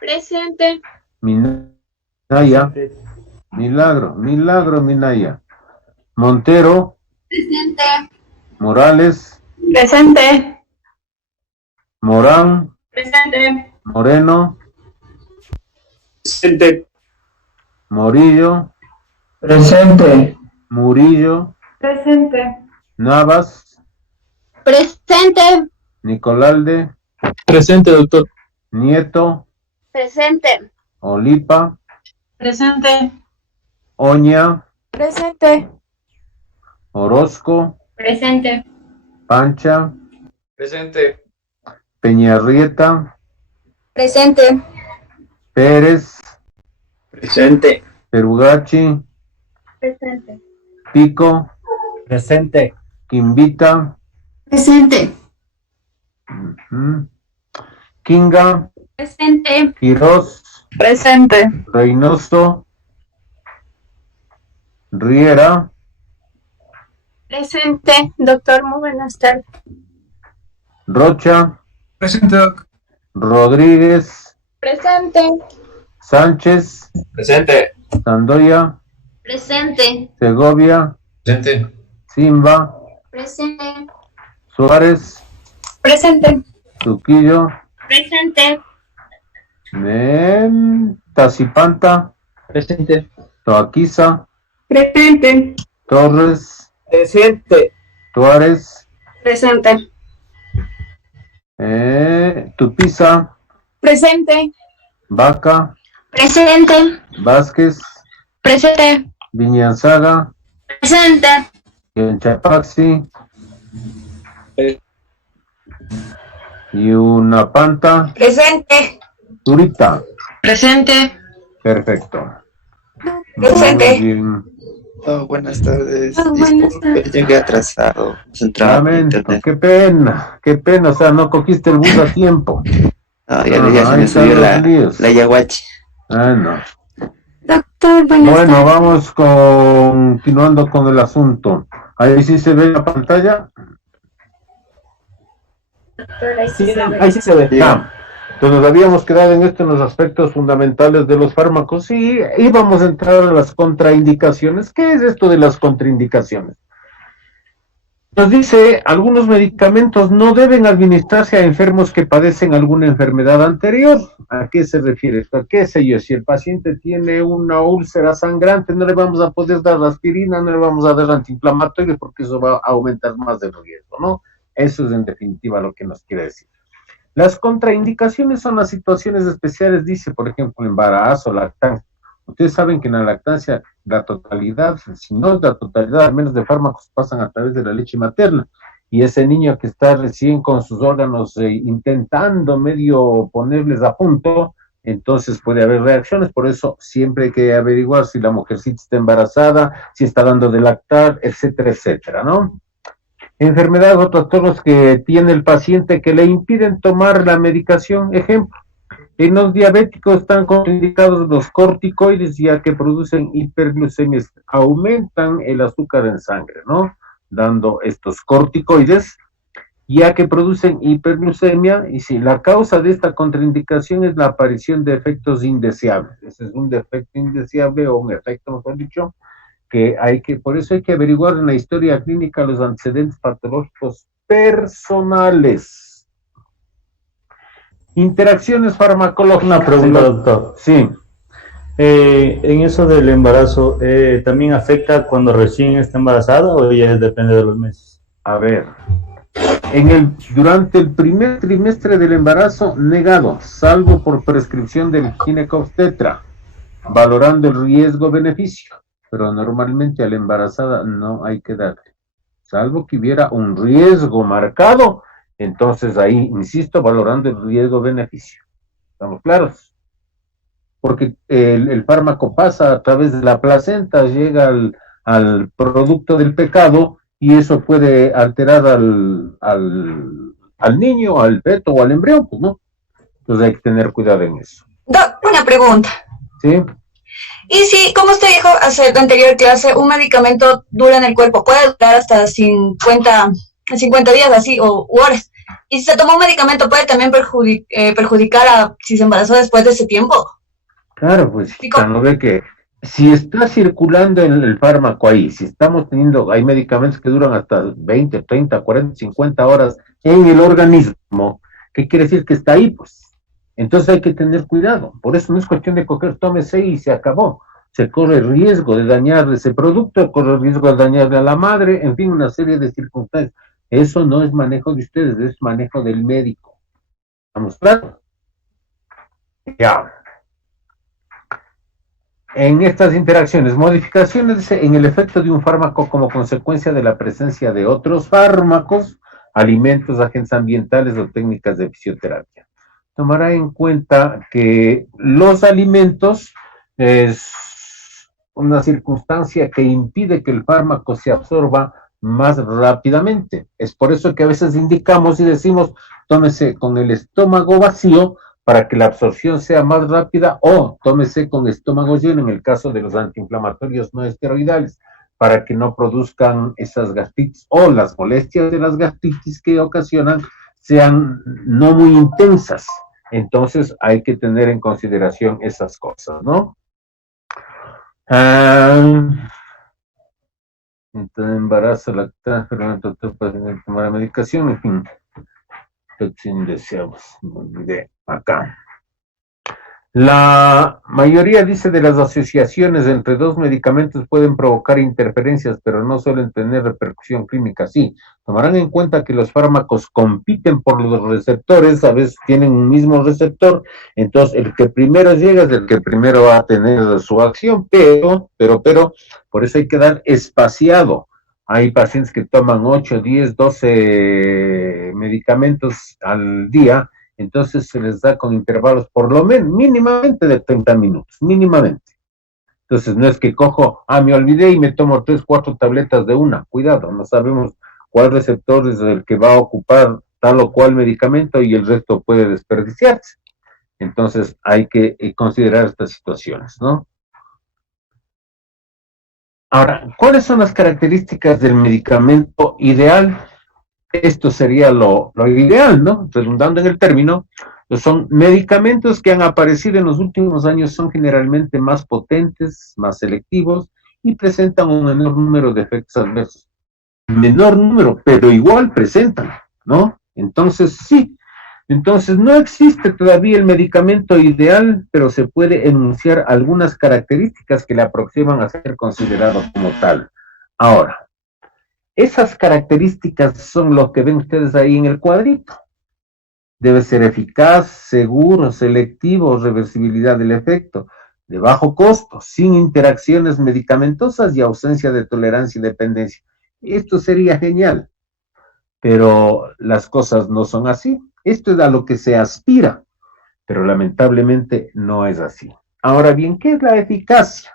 Presente. Minaya, Milagro, Minaya. Montero, Presente. Morales, Presente. Morán, Presente. Moreno, Presente. Morillo, Presente. Murillo, Presente. Navas, Presente. Nicolalde, Presente, doctor. Nieto, Presente. Olipa, Presente. Oña, Presente. Orozco, Presente. Pancha, Presente. Peñarrieta, Presente. Pérez, Presente. Perugachi, Presente. Pico, Presente. Quimbita, Presente. Kinga, Presente. Quirós, Presente. Reynoso, Riera, Presente, doctor. Muy buenas tardes. Rocha, Presente, doc. Rodríguez, Presente. Sánchez, Presente. Sandoya, Presente. Segovia, Presente. Simba, Presente. Suárez, Presente. Truquillo, Presente. Tacipanta, Presente. Toaquiza, Presente. Torres, Presente. Tuárez, Presente. Tupiza, Presente. Vaca, Presente. Vázquez, Presente. Viñanzaga, Presente. Chapaxi Eh. y una panta, Presente. Turita. Presente. Perfecto. Presente. Muy bien. Oh, buenas tardes. Buenas Disculpe, tardes. llegué atrasado. Se entraba por Lamento, internet. qué pena, o sea, no cogiste el bus a tiempo. No, ya se Ahí me están subió los líos. la yaguachi. No. Doctor, buenas Bueno, tardes. vamos continuando con el asunto. Ahí sí se ve la pantalla. Sí, ahí sí se ve. Ya. Entonces nos habíamos quedado en esto, en los aspectos fundamentales de los fármacos, y íbamos a entrar a las contraindicaciones. ¿Qué es esto de las contraindicaciones? Nos dice, algunos medicamentos no deben administrarse a enfermos que padecen alguna enfermedad anterior. ¿A qué se refiere esto? ¿Qué sé yo? Si el paciente tiene una úlcera sangrante, no le vamos a poder dar aspirina, no le vamos a dar antiinflamatorios, porque eso va a aumentar más el riesgo, ¿no? Eso es en definitiva lo que nos quiere decir. Las contraindicaciones son las situaciones especiales, dice, por ejemplo, embarazo, lactancia. Ustedes saben que en la lactancia la totalidad, si no es la totalidad, al menos de fármacos pasan a través de la leche materna. Y ese niño que está recién con sus órganos intentando medio ponerles a punto, entonces puede haber reacciones. Por eso siempre hay que averiguar si la mujercita está embarazada, si está dando de lactar, etcétera, etcétera, ¿no? Enfermedades o trastornos que tiene el paciente que le impiden tomar la medicación. Ejemplo, en los diabéticos están contraindicados los corticoides, ya que producen hiperglucemias, aumentan el azúcar en sangre, ¿no? Dando estos corticoides, ya que producen hiperglucemia, y si la causa de esta contraindicación es la aparición de efectos indeseables. Ese es un defecto indeseable o un efecto, mejor dicho, por eso hay que averiguar en la historia clínica los antecedentes patológicos personales. Interacciones farmacológicas. Una pregunta, doctor. Sí. En eso del embarazo, ¿también afecta cuando recién está embarazada o ya depende de los meses? A ver, durante el primer trimestre del embarazo, negado, salvo por prescripción del ginecobstetra, valorando el riesgo-beneficio, pero normalmente a la embarazada no hay que darle, salvo que hubiera un riesgo marcado, entonces ahí, insisto, valorando el riesgo-beneficio. ¿Estamos claros? Porque el fármaco pasa a través de la placenta, llega al producto del pecado, y eso puede alterar al niño, al feto o al embrión, pues, ¿no? Entonces hay que tener cuidado en eso. Doc, una pregunta. ¿Sí? Y si, como usted dijo hace la anterior clase, un medicamento dura en el cuerpo, puede durar hasta 50 días así, u horas. Y si se toma un medicamento, puede también perjudicar a si se embarazó después de ese tiempo. Claro, pues, Sí, no ve que si está circulando el fármaco ahí, si estamos teniendo, hay medicamentos que duran hasta 20, 30, 40, 50 horas en el organismo, ¿qué quiere decir? Que está ahí, pues. Entonces hay que tener cuidado. Por eso no es cuestión de coger, tómese y se acabó. Se corre el riesgo de dañar ese producto, corre el riesgo de dañarle a la madre, en fin, una serie de circunstancias. Eso no es manejo de ustedes, es manejo del médico. ¿Estamos claros? Ya. En estas interacciones, modificaciones en el efecto de un fármaco como consecuencia de la presencia de otros fármacos, alimentos, agentes ambientales o técnicas de fisioterapia. Tomará en cuenta que los alimentos es una circunstancia que impide que el fármaco se absorba más rápidamente. Es por eso que a veces indicamos y decimos, tómese con el estómago vacío para que la absorción sea más rápida, o tómese con estómago lleno en el caso de los antiinflamatorios no esteroidales. para que no produzcan esas gastritis o las molestias de las gastritis que ocasionan sean no muy intensas. Entonces hay que tener en consideración esas cosas, ¿no? Entonces, embarazo, lactancia, fermento, para tomar la medicación, en fin. Sin deseados, me olvidé acá. La mayoría dice de las asociaciones entre dos medicamentos pueden provocar interferencias, pero no suelen tener repercusión clínica. Sí, tomarán en cuenta que los fármacos compiten por los receptores, a veces tienen un mismo receptor, entonces el que primero llega es el que primero va a tener su acción, pero, por eso hay que dar espaciado. Hay pacientes que toman 8, 10, 12 medicamentos al día, entonces se les da con intervalos por lo menos, mínimamente de 30 minutos, mínimamente. Entonces no es que cojo, me olvidé y me tomo 3, 4 tabletas de una. Cuidado, no sabemos cuál receptor es el que va a ocupar tal o cual medicamento y el resto puede desperdiciarse. Entonces hay que considerar estas situaciones, ¿no? Ahora, ¿cuáles son las características del medicamento ideal? Esto sería lo ideal, ¿no? Redundando en el término, son medicamentos que han aparecido en los últimos años, son generalmente más potentes, más selectivos y presentan un menor número de efectos adversos. Menor número, pero igual presentan, ¿no? Entonces, sí. Entonces, no existe todavía el medicamento ideal, pero se puede enunciar algunas características que le aproximan a ser considerado como tal. Ahora, esas características son lo que ven ustedes ahí en el cuadrito. Debe ser eficaz, seguro, selectivo, reversibilidad del efecto, de bajo costo, sin interacciones medicamentosas y ausencia de tolerancia y dependencia. Esto sería genial, pero las cosas no son así. Esto es a lo que se aspira, pero lamentablemente no es así. Ahora bien, ¿qué es la eficacia?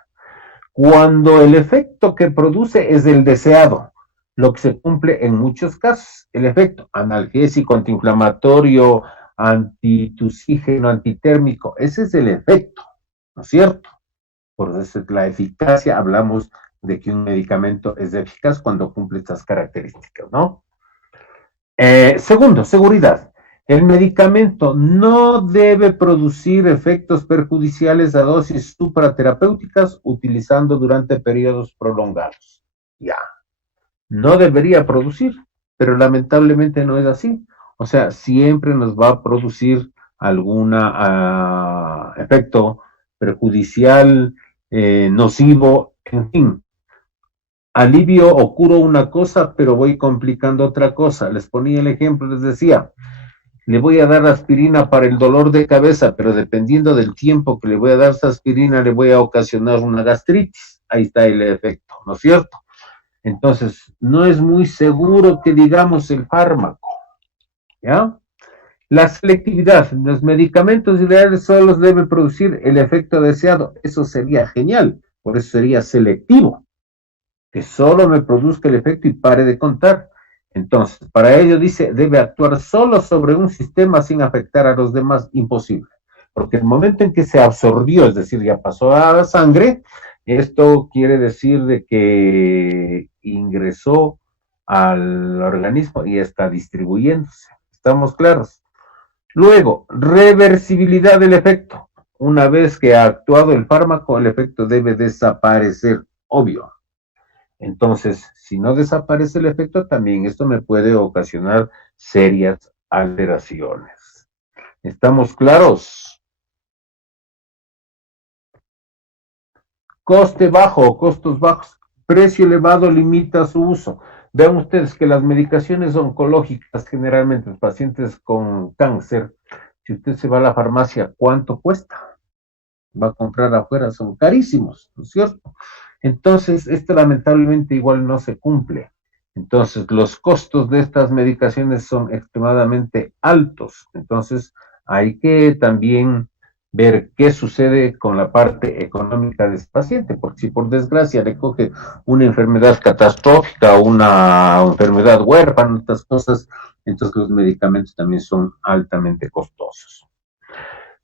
Cuando el efecto que produce es el deseado, lo que se cumple en muchos casos, el efecto analgésico, antiinflamatorio, antitusígeno, antitérmico, ese es el efecto, ¿no es cierto? Por eso la eficacia, hablamos de que un medicamento es eficaz cuando cumple estas características, ¿no? Segundo, seguridad. El medicamento no debe producir efectos perjudiciales a dosis supraterapéuticas utilizando durante periodos prolongados. Ya. No debería producir, pero lamentablemente no es así. O sea, siempre nos va a producir algún efecto perjudicial, nocivo, en fin. Alivio o curo una cosa, pero voy complicando otra cosa. Les ponía el ejemplo, les decía, le voy a dar aspirina para el dolor de cabeza, pero dependiendo del tiempo que le voy a dar esa aspirina, le voy a ocasionar una gastritis. Ahí está el efecto, ¿no es cierto? Entonces, no es muy seguro que digamos el fármaco, ¿ya? La selectividad, los medicamentos ideales solo deben producir el efecto deseado. Eso sería genial, por eso sería selectivo, que solo me produzca el efecto y pare de contar. Entonces, para ello dice, debe actuar solo sobre un sistema sin afectar a los demás, imposible. Porque el momento en que se absorbió, es decir, ya pasó a la sangre, esto quiere decir de que ingresó al organismo y está distribuyéndose. ¿Estamos claros? Luego, reversibilidad del efecto. Una vez que ha actuado el fármaco, el efecto debe desaparecer, obvio. Entonces, si no desaparece el efecto, también esto me puede ocasionar serias alteraciones. ¿Estamos claros? Coste bajo o costos bajos. Precio elevado limita su uso. Vean ustedes que las medicaciones oncológicas, generalmente los pacientes con cáncer, si usted se va a la farmacia, ¿cuánto cuesta? Va a comprar afuera, son carísimos, ¿no es cierto? Entonces, esto lamentablemente igual no se cumple. Entonces, los costos de estas medicaciones son extremadamente altos. Entonces, hay que también ver qué sucede con la parte económica de este paciente, porque si por desgracia le coge una enfermedad catastrófica o una enfermedad huérfana, estas cosas, entonces los medicamentos también son altamente costosos.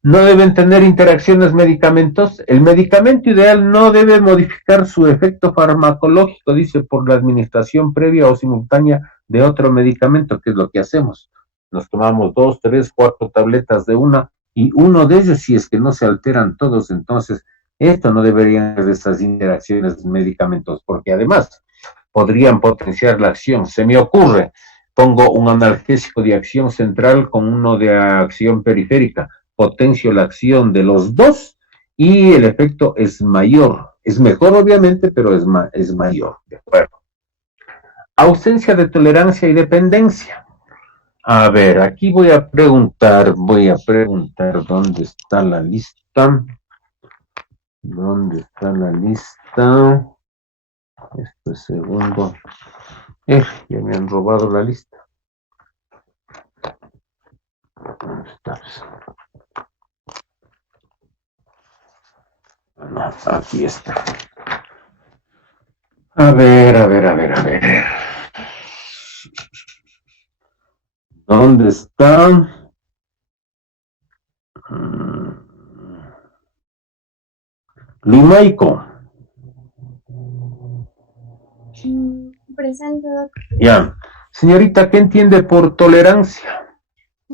no deben tener interacciones medicamentos. El medicamento ideal no debe modificar su efecto farmacológico, dice, por la administración previa o simultánea de otro medicamento, que es lo que hacemos. Nos tomamos 2, 3, 4 tabletas de una, y uno de ellos, si es que no se alteran todos, entonces esto no deberían ser de esas interacciones medicamentos, porque además podrían potenciar la acción. Se me ocurre, pongo un analgésico de acción central con uno de acción periférica, potencio la acción de los dos y el efecto es mayor. Es mejor, obviamente, pero es mayor. ¿De acuerdo? Ausencia de tolerancia y dependencia. A ver, aquí voy a preguntar dónde está la lista. ¿Dónde está la lista? Este segundo. Ya me han robado la lista. ¿Dónde está? No, aquí está. A ver. ¿Dónde está? Limaico. Presente, doctor. Ya. Señorita, ¿qué entiende por tolerancia?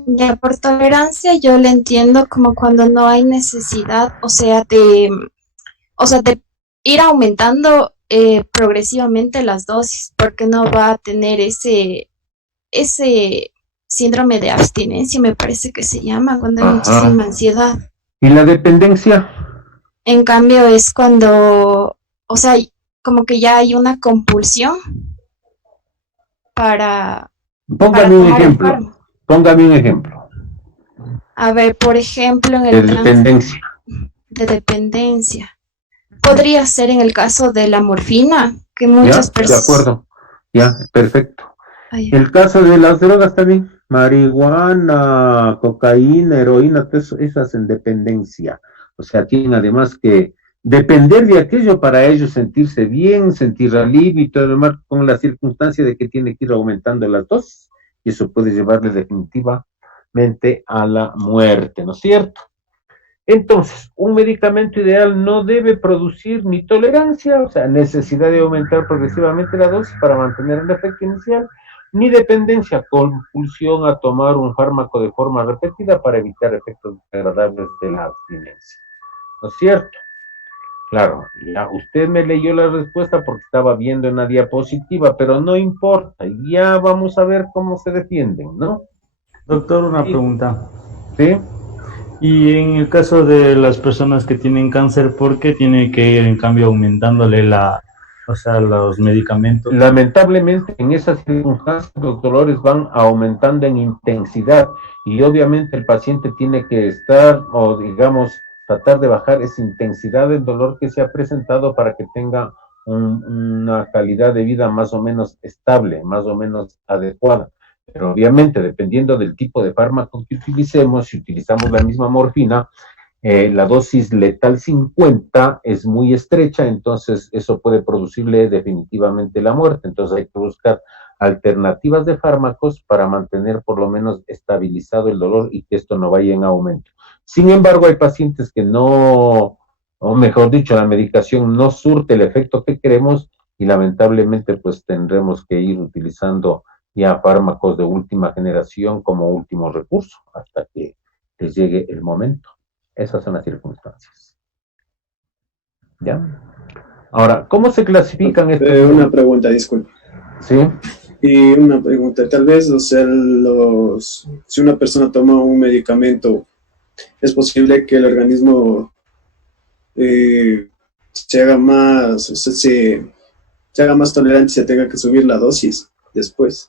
Ya, por tolerancia yo le entiendo como cuando no hay necesidad, o sea, de ir aumentando progresivamente las dosis, porque no va a tener ese síndrome de abstinencia, me parece que se llama, cuando hay muchísima ansiedad. ¿Y la dependencia? En cambio es cuando, o sea, como que ya hay una compulsión para Póngame un tomar el ejemplo. fármaco. Póngame un ejemplo. A ver, por ejemplo, en De el dependencia. de dependencia. Podría ser en el caso de la morfina, que muchas ¿Ya? personas... De acuerdo. Ya, perfecto. Ay, El caso de las drogas también. Marihuana, cocaína, heroína, todo eso, esas en dependencia. O sea, tienen además que depender de aquello para ellos sentirse bien, sentir alivio y todo lo demás, con la circunstancia de que tiene que ir aumentando las dosis. Y eso puede llevarle definitivamente a la muerte, ¿no es cierto? Entonces, un medicamento ideal no debe producir ni tolerancia, o sea, necesidad de aumentar progresivamente la dosis para mantener el efecto inicial, ni dependencia, compulsión a tomar un fármaco de forma repetida para evitar efectos desagradables de la abstinencia. ¿No es cierto? Claro, ya usted me leyó la respuesta porque estaba viendo una diapositiva, pero no importa, ya vamos a ver cómo se defienden, ¿no? Doctor, una pregunta. ¿Sí? Y en el caso de las personas que tienen cáncer, ¿por qué tiene que ir en cambio aumentándole los medicamentos? Lamentablemente en esas circunstancias los dolores van aumentando en intensidad y obviamente el paciente tiene que estar, o digamos, tratar de bajar esa intensidad del dolor que se ha presentado para que tenga una calidad de vida más o menos estable, más o menos adecuada. Pero obviamente, dependiendo del tipo de fármaco que utilicemos, si utilizamos la misma morfina, la dosis letal 50 es muy estrecha, entonces eso puede producirle definitivamente la muerte. Entonces hay que buscar alternativas de fármacos para mantener por lo menos estabilizado el dolor y que esto no vaya en aumento. Sin embargo, hay pacientes que no, o mejor dicho, la medicación no surte el efecto que queremos y lamentablemente pues tendremos que ir utilizando ya fármacos de última generación como último recurso hasta que les llegue el momento. Esas son las circunstancias. ¿Ya? Ahora, ¿cómo se clasifican estos? Una pregunta, disculpe. ¿Sí? Y una pregunta, tal vez, o sea, si una persona toma un medicamento, ¿es posible que el organismo se haga más, o sea, se haga más tolerante y se tenga que subir la dosis después?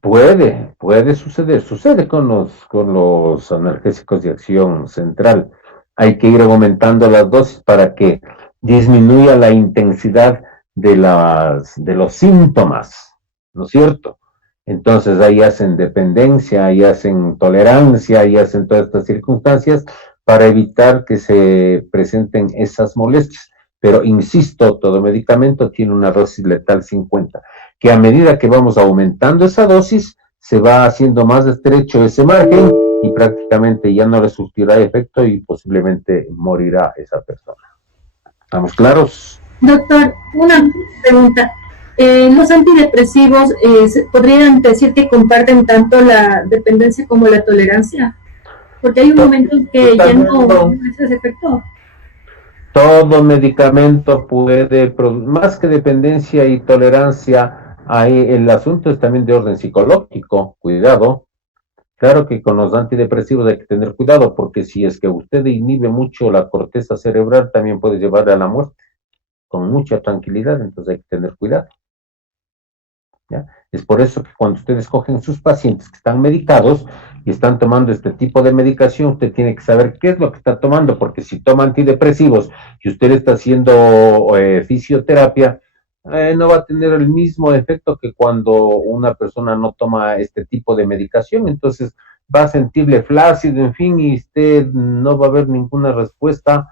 Puede sucede con los analgésicos de acción central. Hay que ir aumentando las dosis para que disminuya la intensidad de los síntomas, ¿no es cierto? Entonces ahí hacen dependencia, ahí hacen tolerancia, ahí hacen todas estas circunstancias para evitar que se presenten esas molestias. Pero insisto, todo medicamento tiene una dosis letal 50, que a medida que vamos aumentando esa dosis, se va haciendo más estrecho ese margen y prácticamente ya no le surtirá efecto y posiblemente morirá esa persona. ¿Estamos claros? Doctor, una pregunta. Los antidepresivos podrían decir que comparten tanto la dependencia como la tolerancia, porque hay un momento en que ya no hace ese efecto. Todo medicamento puede, más que dependencia y tolerancia, ahí el asunto es también de orden psicológico, cuidado. Claro que con los antidepresivos hay que tener cuidado, porque si es que usted inhibe mucho la corteza cerebral, también puede llevarle a la muerte, con mucha tranquilidad, entonces hay que tener cuidado. ¿Ya? Es por eso que cuando ustedes cogen sus pacientes que están medicados y están tomando este tipo de medicación, usted tiene que saber qué es lo que está tomando, porque si toma antidepresivos y usted está haciendo fisioterapia, no va a tener el mismo efecto que cuando una persona no toma este tipo de medicación, entonces va a sentirle flácido, en fin, y usted no va a ver ninguna respuesta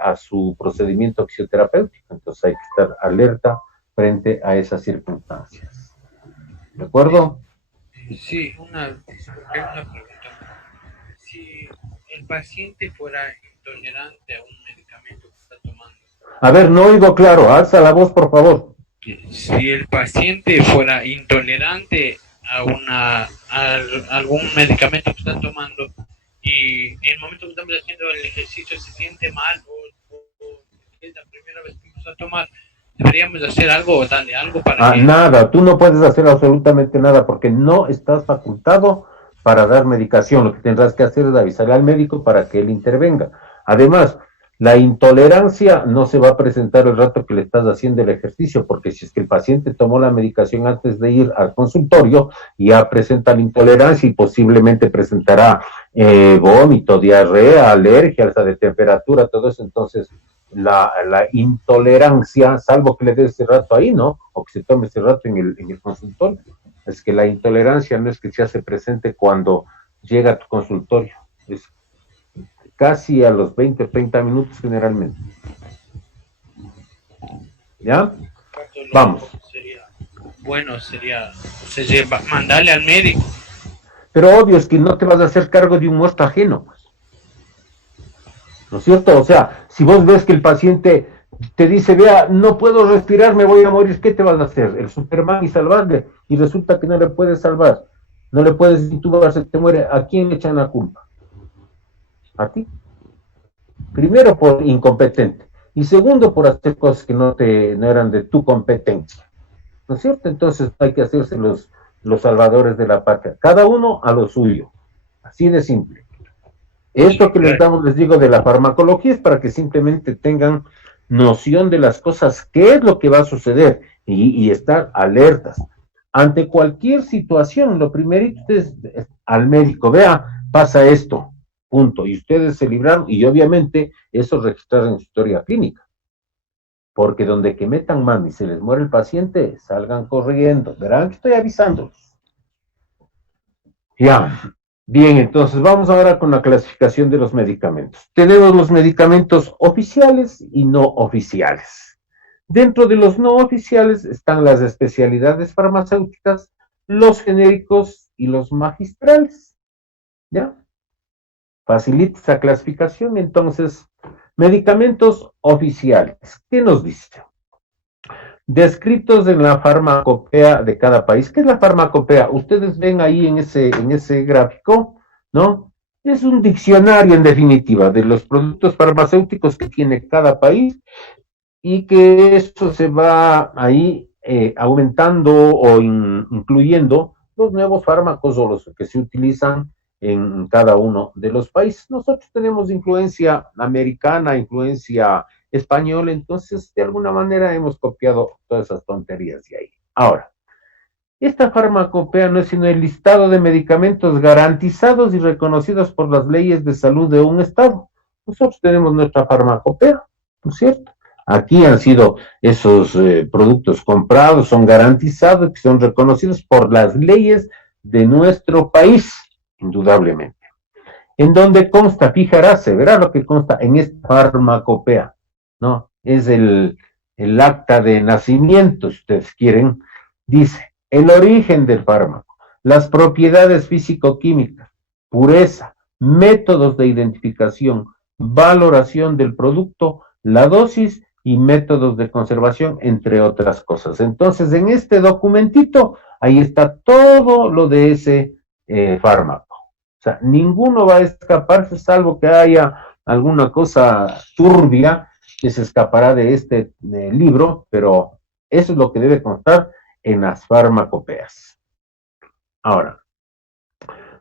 a su procedimiento fisioterapéutico, entonces hay que estar alerta frente a esas circunstancias. ¿De acuerdo? Sí, una pregunta. Si el paciente fuera intolerante a un medicamento que está tomando. A ver, no oigo claro, alza la voz, por favor. Si el paciente fuera intolerante a algún medicamento que está tomando y en el momento que estamos haciendo el ejercicio se siente mal o es la primera vez que vamos a tomar, deberíamos hacer algo o darle algo para que... Nada, tú no puedes hacer absolutamente nada porque no estás facultado para dar medicación. Lo que tendrás que hacer es avisarle al médico para que él intervenga. Además, la intolerancia no se va a presentar el rato que le estás haciendo el ejercicio, porque si es que el paciente tomó la medicación antes de ir al consultorio, ya presenta la intolerancia y posiblemente presentará vómito, diarrea, alergia, alza de temperatura, todo eso. Entonces, la intolerancia, salvo que le dé ese rato ahí, ¿no? O que se tome ese rato en el consultorio. Es que la intolerancia no es que se hace presente cuando llega a tu consultorio, es casi a los 20 o 30 minutos generalmente. ¿Ya? Vamos. Sería mandarle al médico. Pero obvio es que no te vas a hacer cargo de un muerto ajeno, pues. ¿No es cierto? O sea, si vos ves que el paciente te dice, vea, no puedo respirar, me voy a morir, ¿qué te vas a hacer? El Superman y salvarle, y resulta que no le puedes salvar, no le puedes intubar, se te muere, ¿a quién le echan la culpa? A ti. Primero por incompetente, y segundo por hacer cosas que no eran de tu competencia. ¿No es cierto? Entonces hay que hacerse los salvadores de la patria, cada uno a lo suyo, así de simple. Esto que les digo de la farmacología es para que simplemente tengan noción de las cosas, qué es lo que va a suceder y estar alertas. Ante cualquier situación, lo primerito es al médico, vea, pasa esto, punto, y ustedes se libraron, y obviamente eso registrar en su historia clínica, porque donde que metan mano y se les muere el paciente, salgan corriendo, verán que estoy avisándolos. Ya. Bien, entonces vamos ahora con la clasificación de los medicamentos. Tenemos los medicamentos oficiales y no oficiales. Dentro de los no oficiales están las especialidades farmacéuticas, los genéricos y los magistrales. ¿Ya? Facilita esa clasificación. Entonces, medicamentos oficiales. ¿Qué nos dice? Descritos en la farmacopea de cada país. ¿Qué es la farmacopea? Ustedes ven ahí en ese gráfico, ¿no? Es un diccionario en definitiva de los productos farmacéuticos que tiene cada país y que eso se va ahí aumentando o incluyendo los nuevos fármacos o los que se utilizan en cada uno de los países. Nosotros tenemos influencia americana, influencia español, entonces de alguna manera hemos copiado todas esas tonterías de ahí. Ahora, esta farmacopea no es sino el listado de medicamentos garantizados y reconocidos por las leyes de salud de un estado. Nosotros tenemos nuestra farmacopea, ¿no es cierto? Aquí han sido esos productos comprados, son garantizados, que son reconocidos por las leyes de nuestro país, indudablemente. En donde consta, fijarse, verá lo que consta en esta farmacopea. No, es el acta de nacimiento, si ustedes quieren, dice, el origen del fármaco, las propiedades físico-químicas, pureza, métodos de identificación, valoración del producto, la dosis y métodos de conservación, entre otras cosas. Entonces, en este documentito, ahí está todo lo de ese fármaco. O sea, ninguno va a escaparse, salvo que haya alguna cosa turbia que se escapará de este libro, pero eso es lo que debe constar en las farmacopeas. Ahora,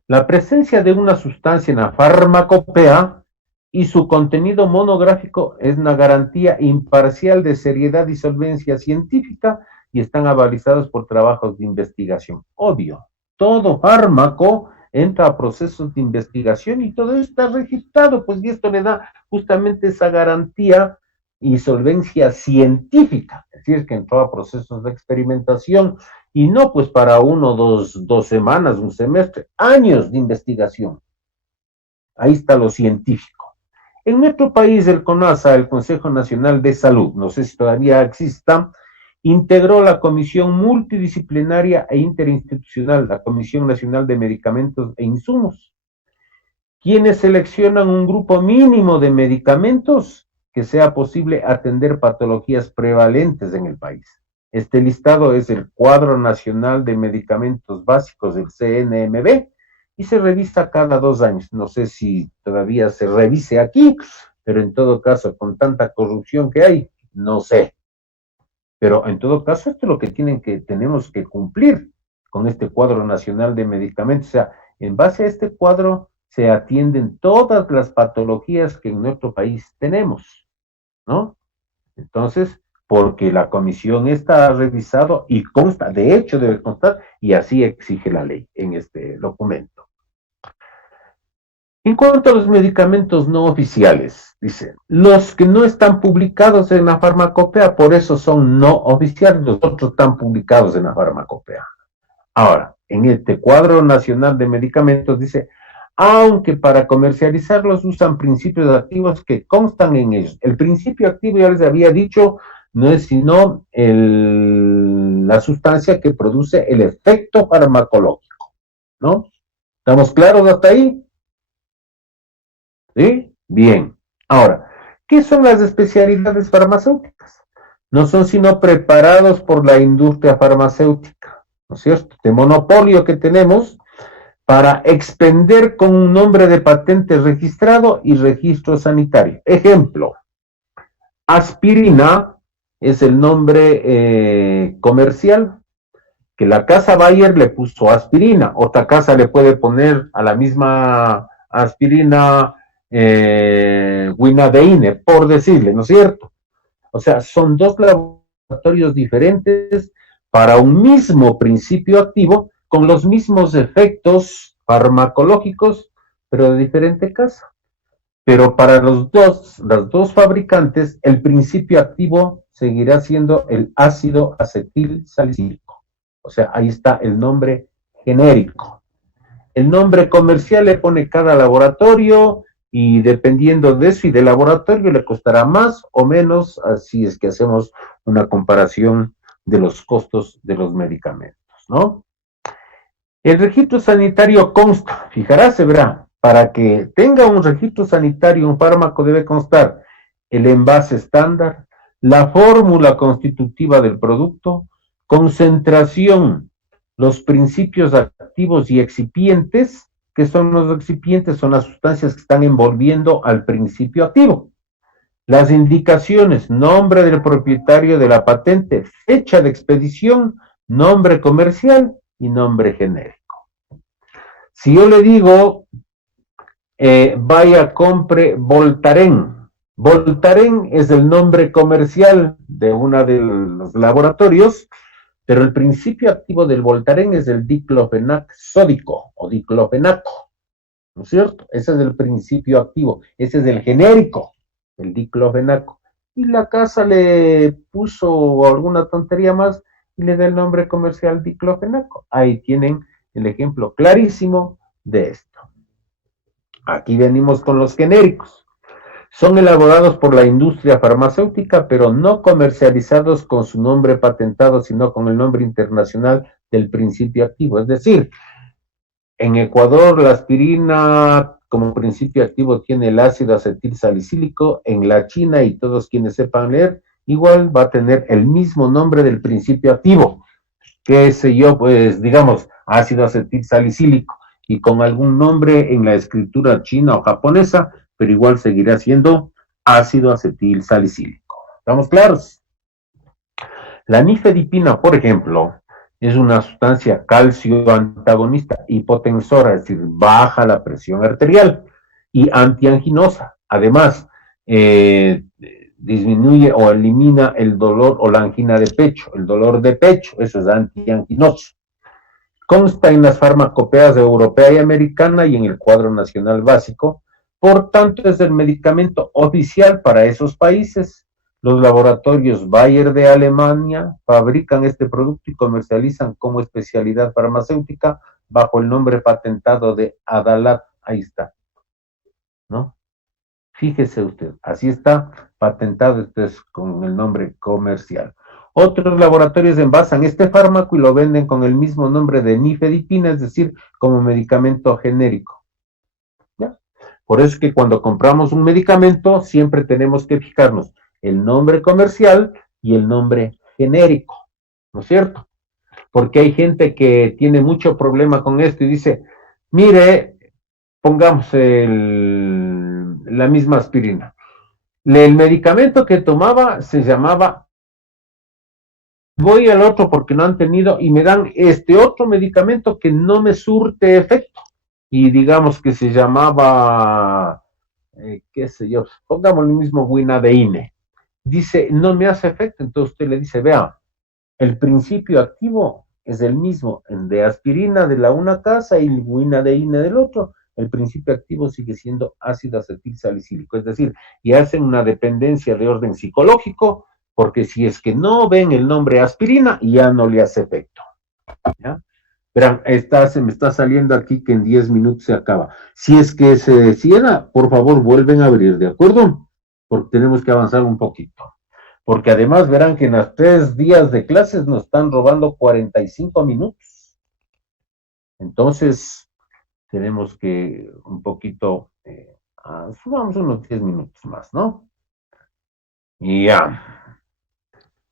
la presencia de una sustancia en la farmacopea y su contenido monográfico es una garantía imparcial de seriedad y solvencia científica y están avalizados por trabajos de investigación. Obvio, todo fármaco entra a procesos de investigación y todo eso está registrado, pues, y esto le da justamente esa garantía y solvencia científica, es decir, que entró a procesos de experimentación y no pues para uno, dos semanas, un semestre, años de investigación. Ahí está lo científico. En nuestro país, el CONASA, el Consejo Nacional de Salud, no sé si todavía exista, integró la Comisión Multidisciplinaria e Interinstitucional, la Comisión Nacional de Medicamentos e Insumos, quienes seleccionan un grupo mínimo de medicamentos que sea posible atender patologías prevalentes en el país. Este listado es el Cuadro Nacional de Medicamentos Básicos del CNMB y se revisa cada 2 años. No sé si todavía se revise aquí, pero en todo caso, con tanta corrupción que hay, no sé. Pero en todo caso, esto es lo que tenemos que cumplir con este Cuadro Nacional de Medicamentos. O sea, en base a este cuadro se atienden todas las patologías que en nuestro país tenemos, ¿no? Entonces, porque la comisión está revisado y consta, de hecho debe constar, y así exige la ley en este documento. En cuanto a los medicamentos no oficiales, dice, los que no están publicados en la farmacopea, por eso son no oficiales, los otros están publicados en la farmacopea. Ahora, en este Cuadro Nacional de Medicamentos dice, aunque para comercializarlos usan principios activos que constan en ellos. El principio activo, ya les había dicho, no es sino la sustancia que produce el efecto farmacológico, ¿no? ¿Estamos claros hasta ahí? ¿Sí? Bien. Ahora, ¿qué son las especialidades farmacéuticas? No son sino preparados por la industria farmacéutica, ¿no es cierto? De monopolio que tenemos para expender con un nombre de patente registrado y registro sanitario. Ejemplo, aspirina es el nombre comercial, que la casa Bayer le puso aspirina, otra casa le puede poner a la misma aspirina Winadeine, por decirle, ¿no es cierto? O sea, son dos laboratorios diferentes para un mismo principio activo, con los mismos efectos farmacológicos, pero de diferente casa. Pero para las dos fabricantes, el principio activo seguirá siendo el ácido acetil salicílico. O sea, ahí está el nombre genérico. El nombre comercial le pone cada laboratorio y dependiendo de eso y del laboratorio le costará más o menos, así es que hacemos una comparación de los costos de los medicamentos, ¿no? El registro sanitario consta, fijará, se verá, para que tenga un registro sanitario, un fármaco debe constar el envase estándar, la fórmula constitutiva del producto, concentración, los principios activos y excipientes. ¿Qué son los excipientes? Son las sustancias que están envolviendo al principio activo. Las indicaciones, nombre del propietario de la patente, fecha de expedición, nombre comercial y nombre genérico. Si yo le digo, vaya, compre Voltaren. Voltaren es el nombre comercial de uno de los laboratorios, pero el principio activo del Voltaren es el diclofenac sódico o diclofenaco, ¿no es cierto? Ese es el principio activo, ese es el genérico, el diclofenaco. Y la casa le puso alguna tontería más y le da el nombre comercial diclofenaco. Ahí tienen el ejemplo clarísimo de esto. Aquí venimos con los genéricos. Son elaborados por la industria farmacéutica, pero no comercializados con su nombre patentado, sino con el nombre internacional del principio activo. Es decir, En Ecuador, la aspirina como principio activo tiene el ácido acetil salicílico. En la China, y todos quienes sepan leer, igual va a tener el mismo nombre del principio activo, qué sé yo, pues digamos, ácido acetil salicílico, y con algún nombre en la escritura china o japonesa, pero igual seguirá siendo ácido acetil salicílico. ¿Estamos claros? La nifedipina, por ejemplo, es una sustancia calcio antagonista, hipotensora, es decir, baja la presión arterial, y antianginosa. Además, disminuye o elimina el dolor o la angina de pecho, el dolor de pecho, eso es antianginoso. Consta en las farmacopeas europea y americana y en el cuadro nacional básico, por tanto es el medicamento oficial para esos países. Los laboratorios Bayer de Alemania fabrican este producto y comercializan como especialidad farmacéutica bajo el nombre patentado de Adalat. Ahí está, ¿no? Fíjese usted, así está patentado, entonces con el nombre comercial. Otros laboratorios envasan este fármaco y lo venden con el mismo nombre de nifedipina, es decir, como medicamento genérico. ¿Ya? Por eso es que cuando compramos un medicamento siempre tenemos que fijarnos el nombre comercial y el nombre genérico, ¿no es cierto? Porque hay gente que tiene mucho problema con esto y dice, mire, pongamos la misma aspirina. El medicamento que tomaba se llamaba, voy al otro porque no han tenido, y me dan este otro medicamento que no me surte efecto, y digamos que se llamaba, qué sé yo, pongamos el mismo Winadeine. Dice, no me hace efecto, entonces usted le dice, vea, el principio activo es el mismo, de aspirina de la una casa y el Winadeine del otro, el principio activo sigue siendo ácido acetil salicílico, es decir, y hacen una dependencia de orden psicológico, porque si es que no ven el nombre aspirina, ya no le hace efecto. ¿Ya? Verán, se me está saliendo aquí que en 10 minutos se acaba. Si es que se cierra, por favor, vuelven a abrir, ¿de acuerdo? Porque tenemos que avanzar un poquito. Porque además verán que en los 3 días de clases nos están robando 45 minutos. Entonces, tenemos que un poquito, subamos unos 10 minutos más, ¿no? Y ya.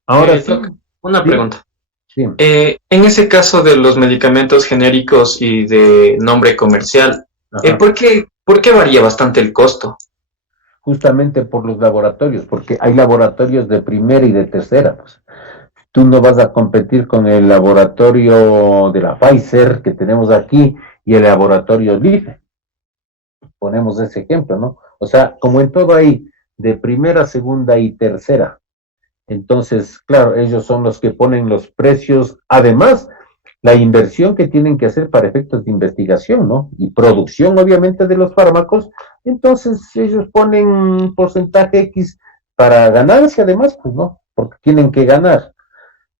Ahora sí. Una pregunta. Sí. En ese caso de los medicamentos genéricos y de nombre comercial, ¿por qué varía bastante el costo? Justamente por los laboratorios, porque hay laboratorios de primera y de tercera. Pues. Tú no vas a competir con el laboratorio de la Pfizer que tenemos aquí y el laboratorio LIFE. Ponemos ese ejemplo, ¿no? O sea, como en todo hay de primera, segunda y tercera. Entonces, claro, ellos son los que ponen los precios, además, la inversión que tienen que hacer para efectos de investigación, ¿no? Y producción, obviamente, de los fármacos. Entonces, ellos ponen un porcentaje X para ganancia, además, pues, ¿no? Porque tienen que ganar.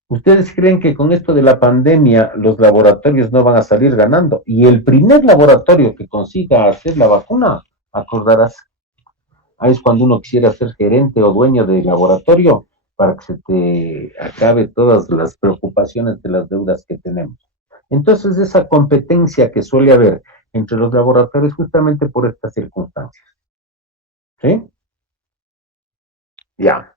¿Ustedes creen que con esto de la pandemia los laboratorios no van a salir ganando? Y el primer laboratorio que consiga hacer la vacuna, acordarás, ahí es cuando uno quisiera ser gerente o dueño del laboratorio, para que se te acabe todas las preocupaciones de las deudas que tenemos. Entonces, esa competencia que suele haber entre los laboratorios justamente por estas circunstancias. ¿Sí? Ya.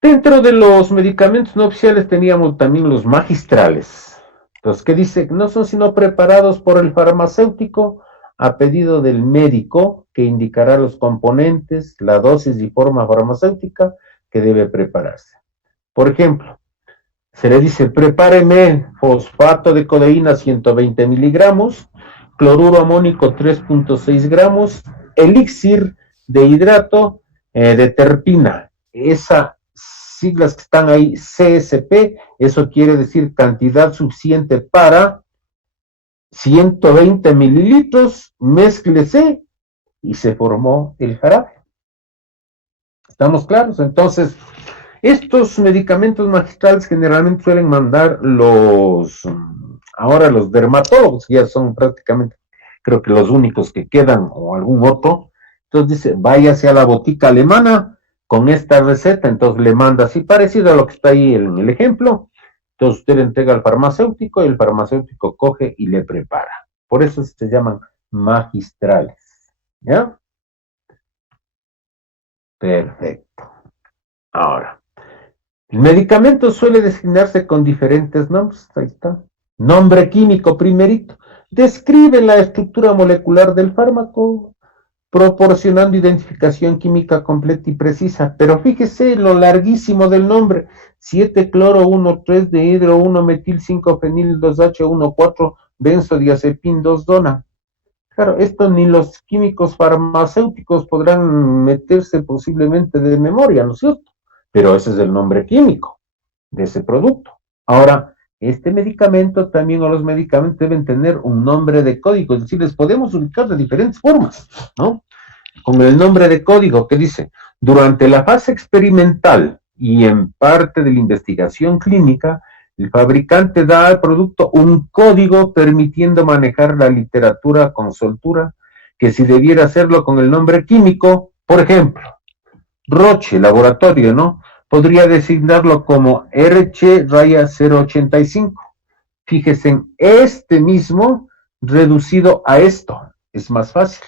Dentro de los medicamentos no oficiales teníamos también los magistrales. Los que dice, no son sino preparados por el farmacéutico a pedido del médico que indicará los componentes, la dosis y forma farmacéutica que debe prepararse. Por ejemplo, se le dice, prepáreme fosfato de codeína 120 miligramos, cloruro amónico 3.6 gramos, elixir de hidrato de terpina. Esas siglas que están ahí, CSP, eso quiere decir cantidad suficiente para 120 mililitros, mézclese y se formó el jarabe. ¿Estamos claros? Entonces, estos medicamentos magistrales generalmente suelen mandar ahora los dermatólogos, ya son prácticamente, creo que los únicos que quedan, o algún otro. Entonces dice, váyase a la botica alemana con esta receta, entonces le manda así parecido a lo que está ahí en el ejemplo, Entonces usted le entrega al farmacéutico y el farmacéutico coge y le prepara. Por eso se llaman magistrales. ¿Ya? Perfecto. Ahora, el medicamento suele designarse con diferentes nombres. Ahí está. Nombre químico primerito. Describe la estructura molecular del fármaco, proporcionando identificación química completa y precisa. Pero fíjese lo larguísimo del nombre. 7-cloro-1,3-dihidro-1-metil-5-fenil-2H-1,4-benzodiazepin-2-dona. Claro, esto ni los químicos farmacéuticos podrán meterse posiblemente de memoria, ¿no es cierto? Pero ese es el nombre químico de ese producto. Ahora, este medicamento también, o los medicamentos, deben tener un nombre de código, es decir, les podemos ubicar de diferentes formas, ¿no? Con el nombre de código que dice, durante la fase experimental y en parte de la investigación clínica, el fabricante da al producto un código permitiendo manejar la literatura con soltura, que si debiera hacerlo con el nombre químico, por ejemplo, Roche, laboratorio, ¿no? Podría designarlo como RC-085. Fíjese en este mismo reducido a esto, es más fácil.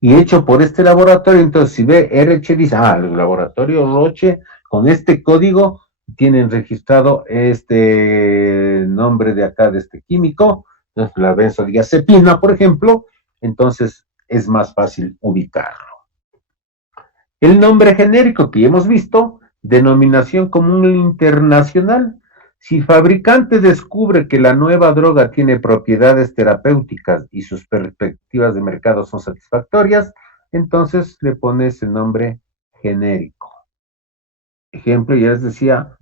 Y hecho por este laboratorio, entonces si ve RH, dice, el laboratorio Roche, con este código, tienen registrado este nombre de acá, de este químico, entonces la benzodiazepina, por ejemplo, entonces es más fácil ubicarlo. El nombre genérico que hemos visto, denominación común internacional. Si el fabricante descubre que la nueva droga tiene propiedades terapéuticas y sus perspectivas de mercado son satisfactorias, entonces le pone ese nombre genérico. Ejemplo, ya les decía,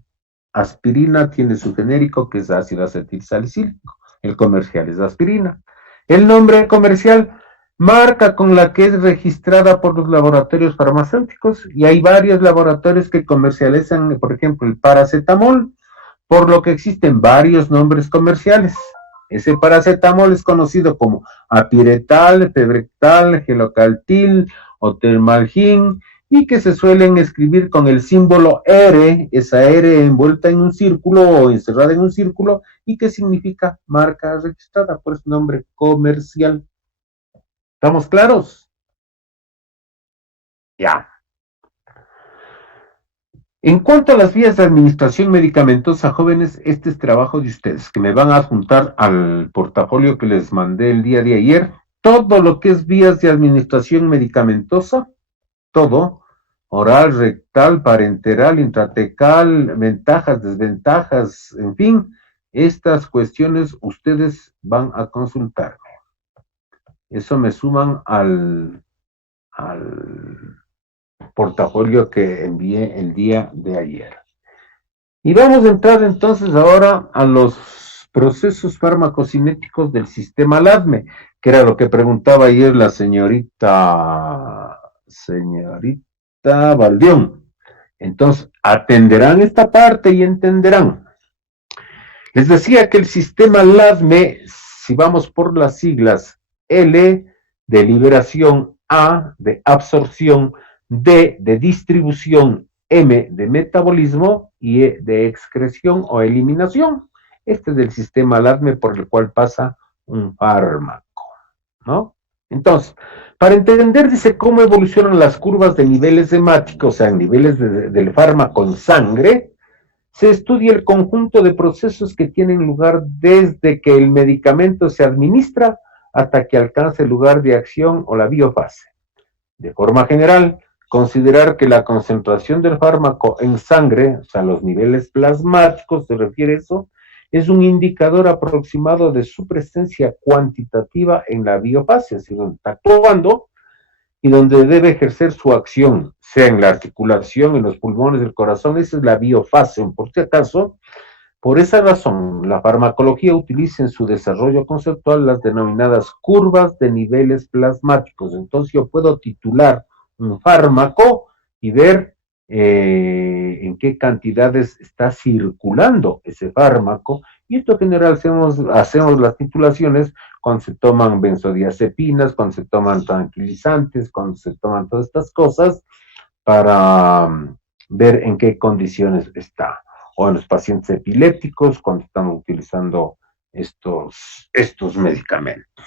aspirina tiene su genérico que es ácido acetilsalicílico. El comercial es aspirina. El nombre comercial, marca con la que es registrada por los laboratorios farmacéuticos, y hay varios laboratorios que comercializan, por ejemplo, el paracetamol, por lo que existen varios nombres comerciales. Ese paracetamol es conocido como apiretal, febrectal, gelocaltil o termalgin, y que se suelen escribir con el símbolo R, esa R envuelta en un círculo o encerrada en un círculo, y que significa marca registrada, por su nombre comercial. ¿Estamos claros? Ya. En cuanto a las vías de administración medicamentosa, jóvenes, este es trabajo de ustedes, que me van a adjuntar al portafolio que les mandé el día de ayer. Todo lo que es vías de administración medicamentosa, todo, oral, rectal, parenteral, intratecal, ventajas, desventajas, en fin, estas cuestiones ustedes van a consultarme. Eso me suman al portafolio que envié el día de ayer. Y vamos a entrar entonces ahora a los procesos farmacocinéticos del sistema LADME, que era lo que preguntaba ayer la señorita Valdión. Entonces, atenderán esta parte y entenderán. Les decía que el sistema LADME, si vamos por las siglas, L de liberación, A de absorción, D de distribución, M de metabolismo y E de excreción o eliminación. Este es el sistema LADME por el cual pasa un fármaco, ¿no? Entonces, para entender, dice, cómo evolucionan las curvas de niveles hemáticos, o sea, niveles del fármaco en sangre, se estudia el conjunto de procesos que tienen lugar desde que el medicamento se administra hasta que alcance el lugar de acción o la biofase. De forma general, considerar que la concentración del fármaco en sangre, o sea, los niveles plasmáticos, se refiere a eso, es un indicador aproximado de su presencia cuantitativa en la biofase, es decir, donde está actuando y donde debe ejercer su acción, sea en la articulación, en los pulmones, del corazón. Esa es la biofase, por si acaso. Por esa razón, la farmacología utiliza en su desarrollo conceptual las denominadas curvas de niveles plasmáticos. Entonces yo puedo titular un fármaco y ver en qué cantidades está circulando ese fármaco, y esto en general hacemos las titulaciones cuando se toman benzodiazepinas, cuando se toman tranquilizantes, cuando se toman todas estas cosas, para ver en qué condiciones está. o en los pacientes epilépticos cuando estamos utilizando estos medicamentos.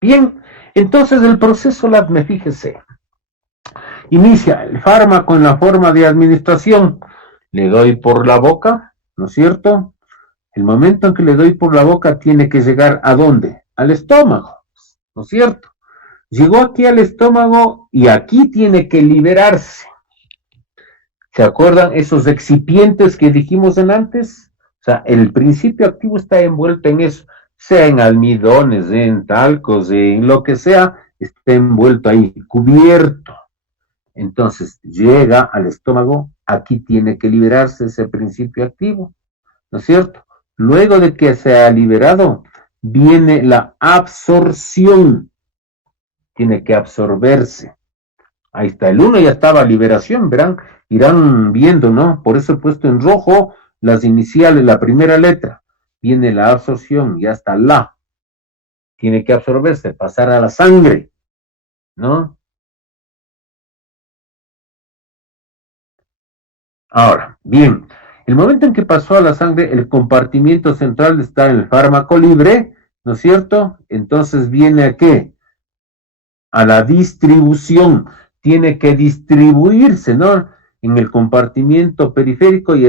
Bien, entonces el proceso LADME, fíjese, inicia el fármaco en la forma de administración, le doy por la boca, ¿no es cierto? El momento en que le doy por la boca tiene que llegar ¿a dónde? Al estómago, ¿no es cierto? Llegó aquí al estómago y aquí tiene que liberarse. ¿Se acuerdan esos excipientes que dijimos en antes? O sea, el principio activo está envuelto en eso, sea en almidones, en talcos, en lo que sea, está envuelto ahí, cubierto. Entonces, llega al estómago, aquí tiene que liberarse ese principio activo, ¿no es cierto? Luego de que se ha liberado, viene la absorción, tiene que absorberse. Ahí está, el 1 ya estaba liberación, verán, irán viendo, ¿no? Por eso he puesto en rojo las iniciales, la primera letra. Viene la absorción, ya está la. Tiene que absorberse, pasar a la sangre, ¿no? Ahora, bien, el momento en que pasó a la sangre, el compartimiento central está en el fármaco libre, ¿no es cierto? Entonces viene a ¿qué? A la distribución. Tiene que distribuirse, ¿no? En el compartimiento periférico y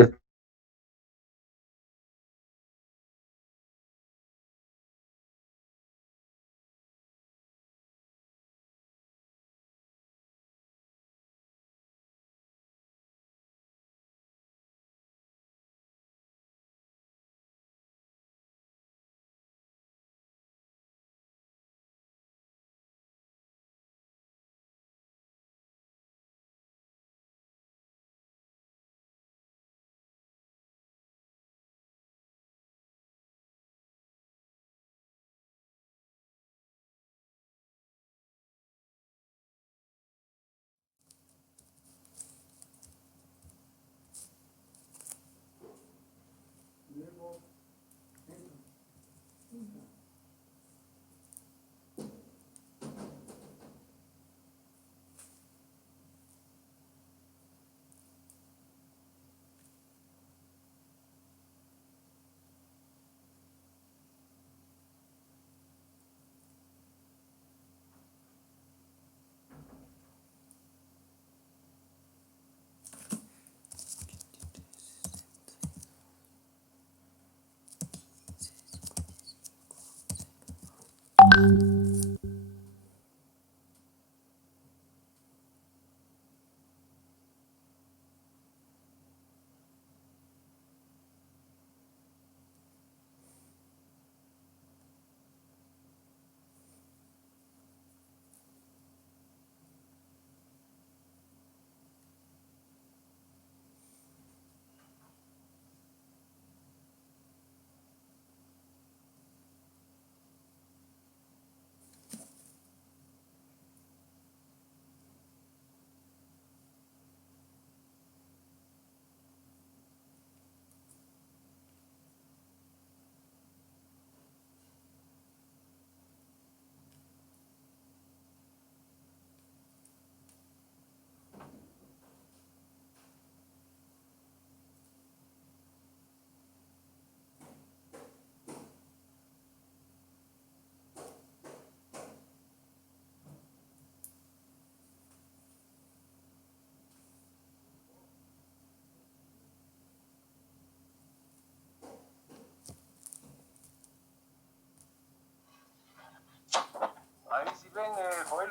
Ahí si ven, Joel.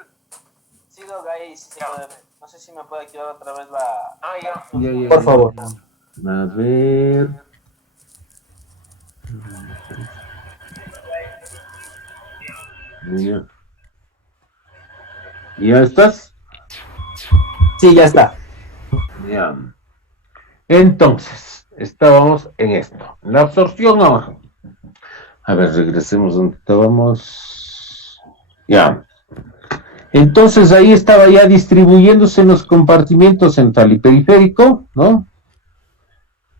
Sí, ahí sí se puede ver. No sé si me puede activar otra vez la... Ah, ya. Por favor. A ver. Ya. ¿Ya estás? Sí, ya está. Ya. Entonces, estábamos en esto. La absorción ahora. A ver, regresemos donde estábamos. Ya. Entonces ahí estaba ya distribuyéndose en los compartimientos central y periférico, ¿no?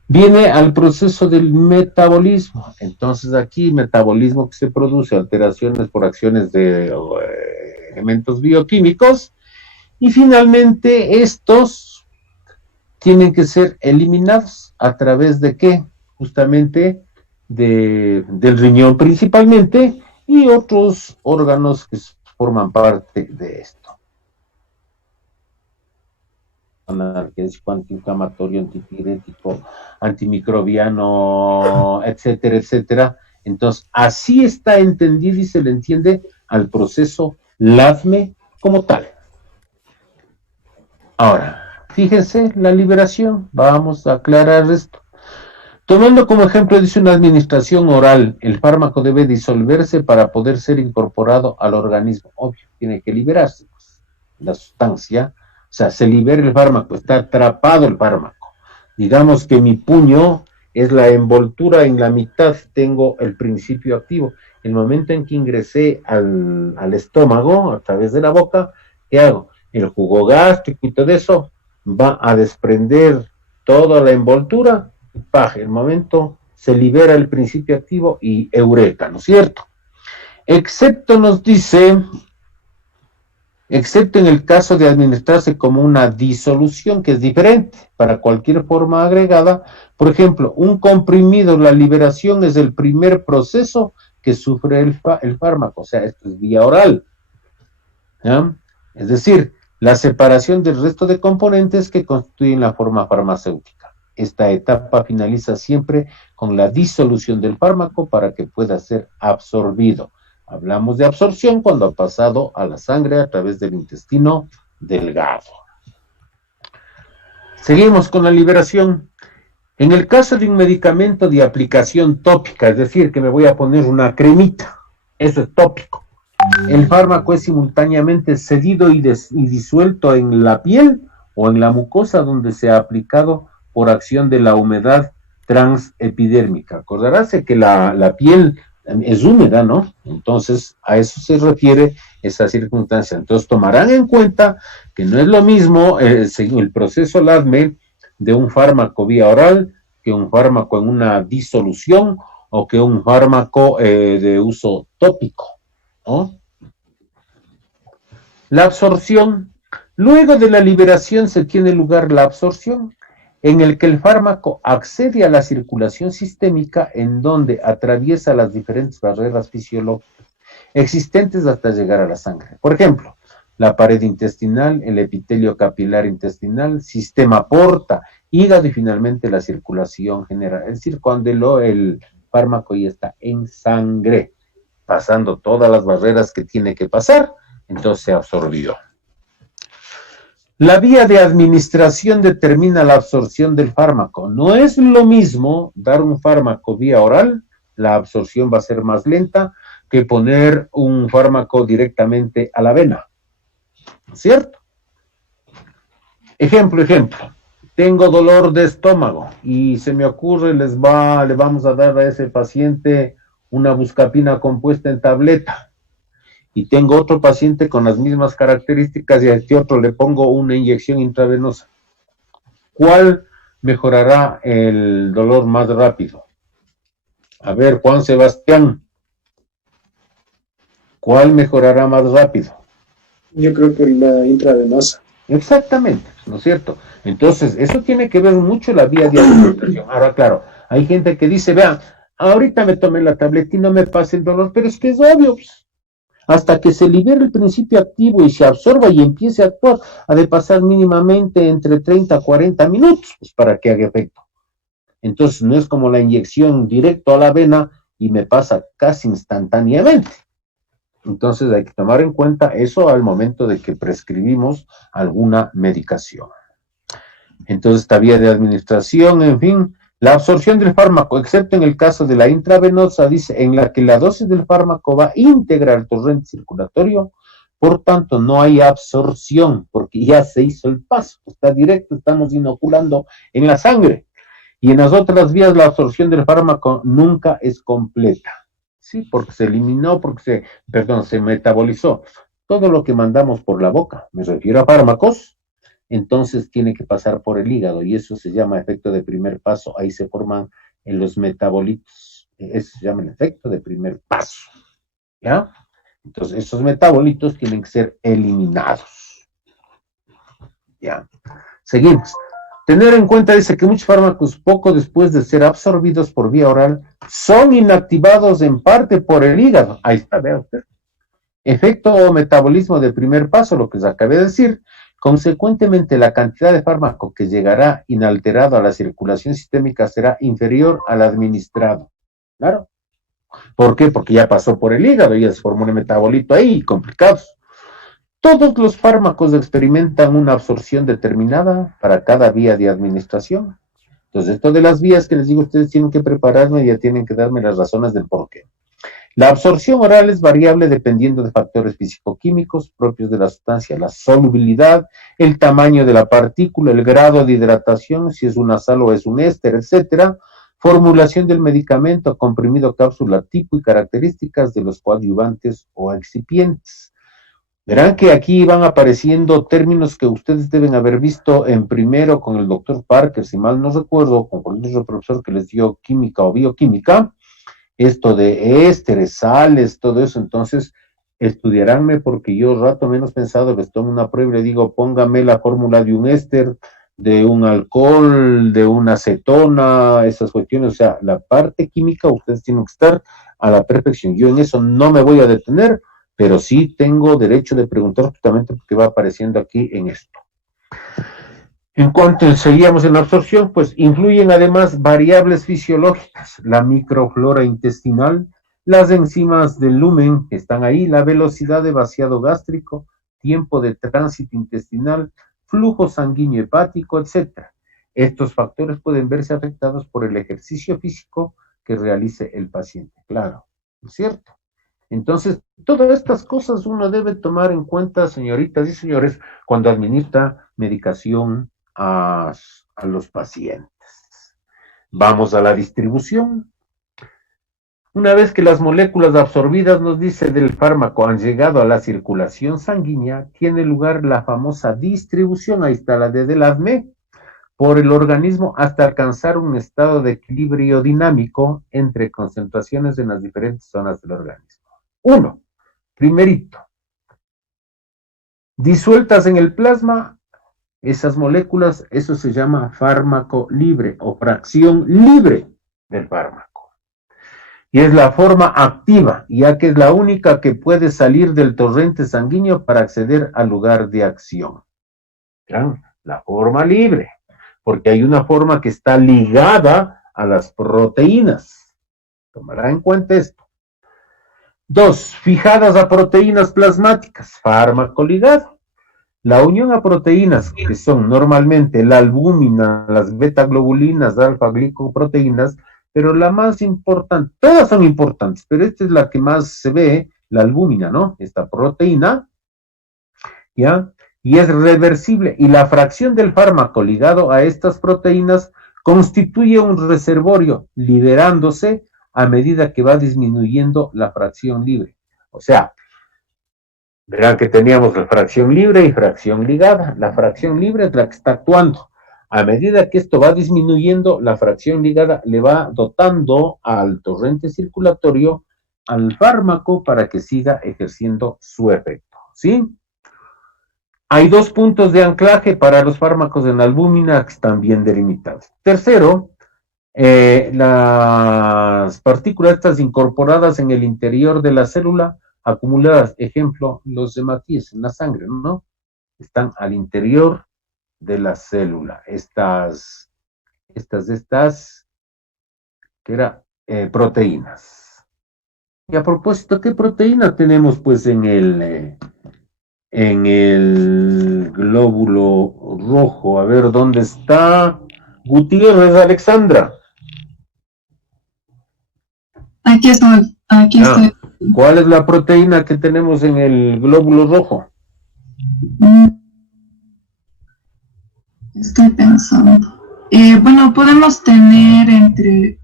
Viene al proceso del metabolismo. Entonces aquí metabolismo que se produce, alteraciones por acciones de elementos bioquímicos, y finalmente estos tienen que ser eliminados. ¿A través de qué? Justamente del riñón principalmente y otros órganos que forman parte de esto. Analgésico, antiinflamatorio, antipirético, antimicrobiano, etcétera, etcétera. Entonces, así está entendido y se le entiende al proceso LADME como tal. Ahora, fíjense la liberación. Vamos a aclarar esto. Tomando como ejemplo, dice una administración oral, el fármaco debe disolverse para poder ser incorporado al organismo. Obvio, tiene que liberarse pues, la sustancia. O sea, se libera el fármaco, está atrapado el fármaco. Digamos que mi puño es la envoltura, en la mitad tengo el principio activo. El momento en que ingresé al estómago, a través de la boca, ¿qué hago? El jugo gástrico y todo eso va a desprender toda la envoltura, el momento se libera el principio activo y eureka, ¿no es cierto? Excepto nos dice... excepto en el caso de administrarse como una disolución, que es diferente para cualquier forma agregada. Por ejemplo, un comprimido, la liberación es el primer proceso que sufre el fármaco, o sea, esto es vía oral, ¿ya? Es decir, la separación del resto de componentes que constituyen la forma farmacéutica. Esta etapa finaliza siempre con la disolución del fármaco para que pueda ser absorbido. Hablamos de absorción cuando ha pasado a la sangre a través del intestino delgado. Seguimos con la liberación. En el caso de un medicamento de aplicación tópica, es decir, que me voy a poner una cremita, eso es tópico. El fármaco es simultáneamente cedido y disuelto en la piel o en la mucosa donde se ha aplicado por acción de la humedad transepidérmica. Acordarás que la piel es húmeda, ¿no? Entonces, a eso se refiere esa circunstancia. Entonces, tomarán en cuenta que no es lo mismo el proceso LADME de un fármaco vía oral que un fármaco en una disolución o que un fármaco de uso tópico, ¿no? La absorción. Luego de la liberación se tiene lugar la absorción, en el que el fármaco accede a la circulación sistémica en donde atraviesa las diferentes barreras fisiológicas existentes hasta llegar a la sangre. Por ejemplo, la pared intestinal, el epitelio capilar intestinal, sistema porta, hígado y finalmente la circulación general. Es decir, cuando el fármaco ya está en sangre, pasando todas las barreras que tiene que pasar, entonces se ha absorbido. La vía de administración determina la absorción del fármaco. No es lo mismo dar un fármaco vía oral, la absorción va a ser más lenta que poner un fármaco directamente a la vena. ¿Cierto? Ejemplo. Tengo dolor de estómago y se me ocurre, le vamos a dar a ese paciente una buscapina compuesta en tableta. Y tengo otro paciente con las mismas características y a este otro le pongo una inyección intravenosa. ¿Cuál mejorará el dolor más rápido? A ver, Juan Sebastián, ¿cuál mejorará más rápido? Yo creo que la intravenosa. Exactamente, ¿no es cierto? Entonces, eso tiene que ver mucho la vía de administración. Ahora, claro, hay gente que dice, vean, ahorita me tomé la tableta y no me pasa el dolor, pero es que es obvio, pues. Hasta que se libere el principio activo y se absorba y empiece a actuar, ha de pasar mínimamente entre 30 a 40 minutos pues, para que haga efecto. Entonces no es como la inyección directo a la vena y me pasa casi instantáneamente. Entonces hay que tomar en cuenta eso al momento de que prescribimos alguna medicación. Entonces esta vía de administración, en fin, la absorción del fármaco, excepto en el caso de la intravenosa, dice, en la que la dosis del fármaco va íntegra al torrente circulatorio, por tanto no hay absorción, porque ya se hizo el paso, está directo, estamos inoculando en la sangre. Y en las otras vías la absorción del fármaco nunca es completa, ¿sí? Porque se eliminó, se metabolizó. Todo lo que mandamos por la boca, me refiero a fármacos, entonces tiene que pasar por el hígado y eso se llama efecto de primer paso. Ahí se forman en los metabolitos. Eso se llama el efecto de primer paso. ¿Ya? Entonces esos metabolitos tienen que ser eliminados. ¿Ya? Seguimos. Tener en cuenta, dice, que muchos fármacos, poco después de ser absorbidos por vía oral, son inactivados en parte por el hígado. Ahí está, vea usted. Efecto o metabolismo de primer paso, lo que les acabé de decir. Consecuentemente, la cantidad de fármaco que llegará inalterado a la circulación sistémica será inferior al administrado. Claro. ¿Por qué? Porque ya pasó por el hígado, ya se formó un metabolito ahí, complicados. Todos los fármacos experimentan una absorción determinada para cada vía de administración. Entonces, esto de las vías que les digo, ustedes tienen que prepararme y ya tienen que darme las razones del por qué. La absorción oral es variable dependiendo de factores físico-químicos propios de la sustancia, la solubilidad, el tamaño de la partícula, el grado de hidratación, si es una sal o es un éster, etcétera. Formulación del medicamento, comprimido, cápsula, tipo y características de los coadyuvantes o excipientes. Verán que aquí van apareciendo términos que ustedes deben haber visto en primero con el doctor Parker, si mal no recuerdo, con cualquier otro profesor que les dio química o bioquímica, esto de ésteres, sales, todo eso. Entonces estudiaránme, porque yo rato menos pensado les tomo una prueba y le digo, póngame la fórmula de un éster, de un alcohol, de una acetona, esas cuestiones. O sea, la parte química ustedes tienen que estar a la perfección. Yo en eso no me voy a detener, pero sí tengo derecho de preguntar justamente porque va apareciendo aquí en esto. En cuanto seguíamos en la absorción, pues influyen además variables fisiológicas, la microflora intestinal, las enzimas del lumen que están ahí, la velocidad de vaciado gástrico, tiempo de tránsito intestinal, flujo sanguíneo hepático, etc. Estos factores pueden verse afectados por el ejercicio físico que realice el paciente, claro, ¿no es cierto? Entonces, todas estas cosas uno debe tomar en cuenta, señoritas y señores, cuando administra medicación a los pacientes. Vamos a la distribución. Una vez que las moléculas absorbidas, nos dice, del fármaco han llegado a la circulación sanguínea, tiene lugar la famosa distribución, ahí está la del ADME, por el organismo hasta alcanzar un estado de equilibrio dinámico entre concentraciones en las diferentes zonas del organismo. 1. Primerito. Disueltas en el plasma, esas moléculas, eso se llama fármaco libre o fracción libre del fármaco. Y es la forma activa, ya que es la única que puede salir del torrente sanguíneo para acceder al lugar de acción. ¿Vean? La forma libre, porque hay una forma que está ligada a las proteínas. Tomará en cuenta esto. 2. Fijadas a proteínas plasmáticas, fármaco ligado. La unión a proteínas, que son normalmente la albúmina, las beta-globulinas, alfa-glicoproteínas, pero la más importante, todas son importantes, pero esta es la que más se ve, la albúmina, ¿no? Esta proteína, ¿ya? Y es reversible, y la fracción del fármaco ligado a estas proteínas constituye un reservorio, liberándose a medida que va disminuyendo la fracción libre. O sea, verán que teníamos la fracción libre y fracción ligada. La fracción libre es la que está actuando. A medida que esto va disminuyendo, la fracción ligada le va dotando al torrente circulatorio, al fármaco, para que siga ejerciendo su efecto, ¿sí? Hay 2 puntos de anclaje para los fármacos en albúmina que están bien delimitados. Tercero, las partículas estas incorporadas en el interior de la célula, acumuladas, ejemplo, los hematíes en la sangre, ¿no? Están al interior de la célula. Estas, que era proteínas. Y a propósito, ¿qué proteína tenemos pues en el glóbulo rojo? A ver, ¿dónde está? Gutiérrez Alexandra. Aquí estoy, estoy. ¿Cuál es la proteína que tenemos en el glóbulo rojo? Estoy pensando. Bueno, podemos tener entre